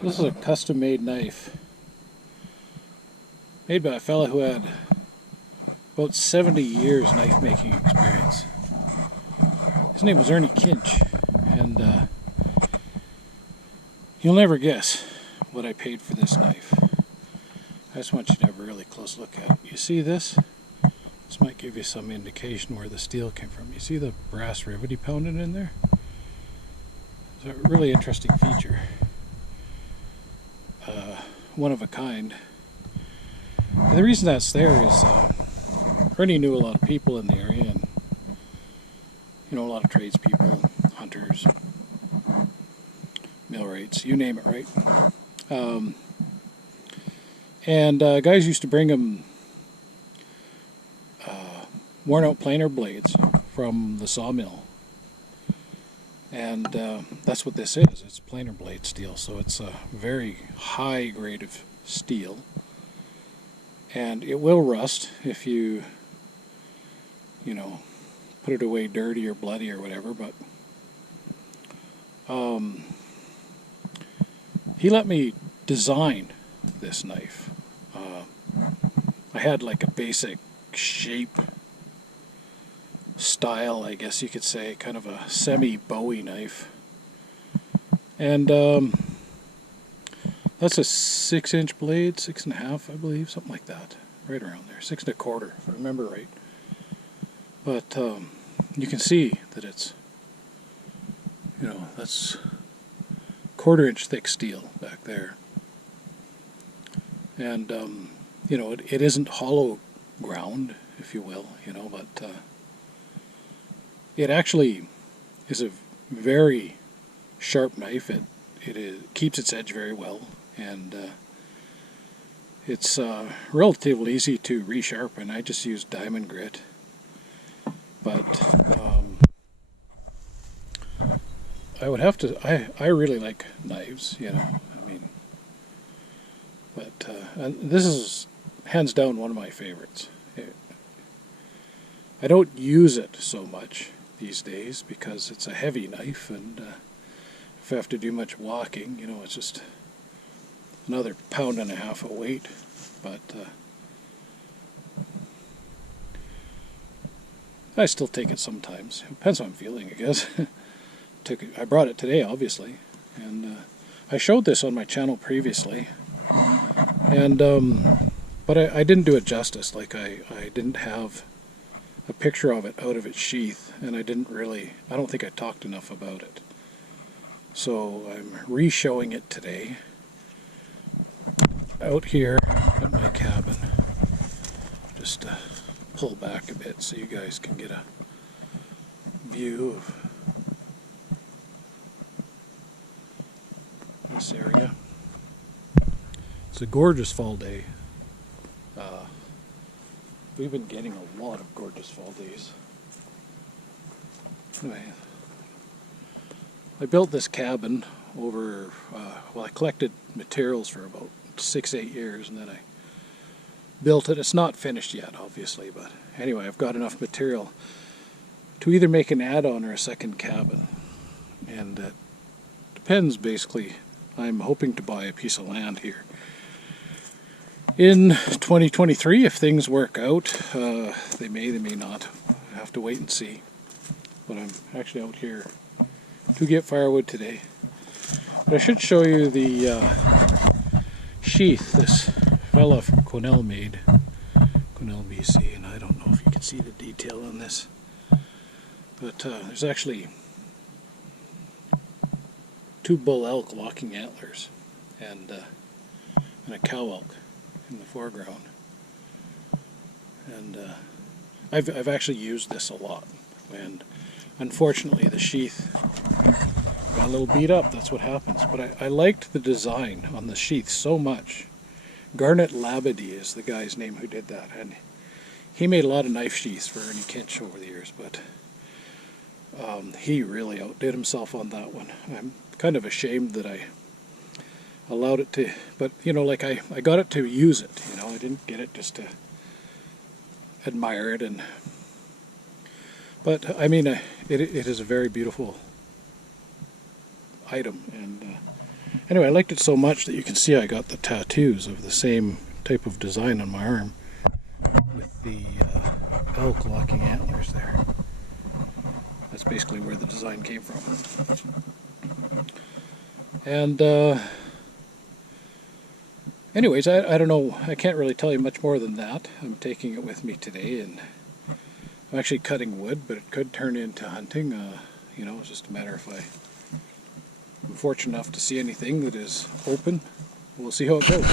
This is a custom made knife made by a fellow who had about 70 years knife making experience. His name was Ernie Kinch, and you'll never guess what I paid for this knife. I just want you to have a really close look at it. You see this? This might give you some indication where the steel came from. You see the brass rivet he pounded in there? It's a really interesting feature. One of a kind. And the reason that's there is Ernie knew a lot of people in the area, and a lot of tradespeople, hunters, millwrights, you name it, right? And guys used to bring him worn out planer blades from the sawmill. And that's what this is. It's planer blade steel, so it's a very high grade of steel. And it will rust if you put it away dirty or bloody or whatever, but he let me design this knife. I had like a basic shape style, I guess you could say, kind of a semi-Bowie knife. And that's a 6-inch blade, 6.5, I believe, something like that. Right around there, 6 1/4, if I remember right. But you can see that it's, that's 1/4-inch thick steel back there. And, it isn't hollow ground, if you will, but it actually is a very sharp knife. It keeps its edge very well, and it's relatively easy to resharpen. I just use diamond grit, but I would have to. I really like knives, but and this is hands down one of my favorites. I don't use it so much these days because it's a heavy knife, and if I have to do much walking, it's just another 1.5 pounds of weight. But I still take it sometimes. It depends how I'm feeling, I guess. I brought it today, obviously, and I showed this on my channel previously, and but I didn't do it justice. Like I didn't have a picture of it out of its sheath, and I don't think I talked enough about it. So I'm re-showing it today out here at my cabin. Just pull back a bit so you guys can get a view of this area. It's a gorgeous fall day. We've been getting a lot of gorgeous fall days. Anyway, I built this cabin over, I collected materials for about 6-8 years, and then I built it. It's not finished yet, obviously, but anyway, I've got enough material to either make an add-on or a second cabin. And it depends, basically. I'm hoping to buy a piece of land here in 2023 if things work out. They may not. I have to wait and see. But I'm actually out here to get firewood today. But I should show you the sheath this fella from Quesnel made. Quesnel, BC, and I don't know if you can see the detail on this. But there's actually 2 bull elk locking antlers and a cow elk in the foreground. And I've actually used this a lot, and unfortunately the sheath got a little beat up. That's what happens. But I liked the design on the sheath so much. Garnet Labadie is the guy's name who did that, and he made a lot of knife sheaths for Ernie Kinch over the years, but he really outdid himself on that one. I'm kind of ashamed that I allowed it to, but I got it to use it, I didn't get it just to admire it. But I mean, it is a very beautiful item, and Anyway, I liked it so much that you can see I got the tattoos of the same type of design on my arm with the elk locking antlers there. That's basically where the design came from. And anyways, I don't know, I can't really tell you much more than that. I'm taking it with me today, and I'm actually cutting wood, but it could turn into hunting. You know, it's just a matter if I'm fortunate enough to see anything that is open. We'll see how it goes.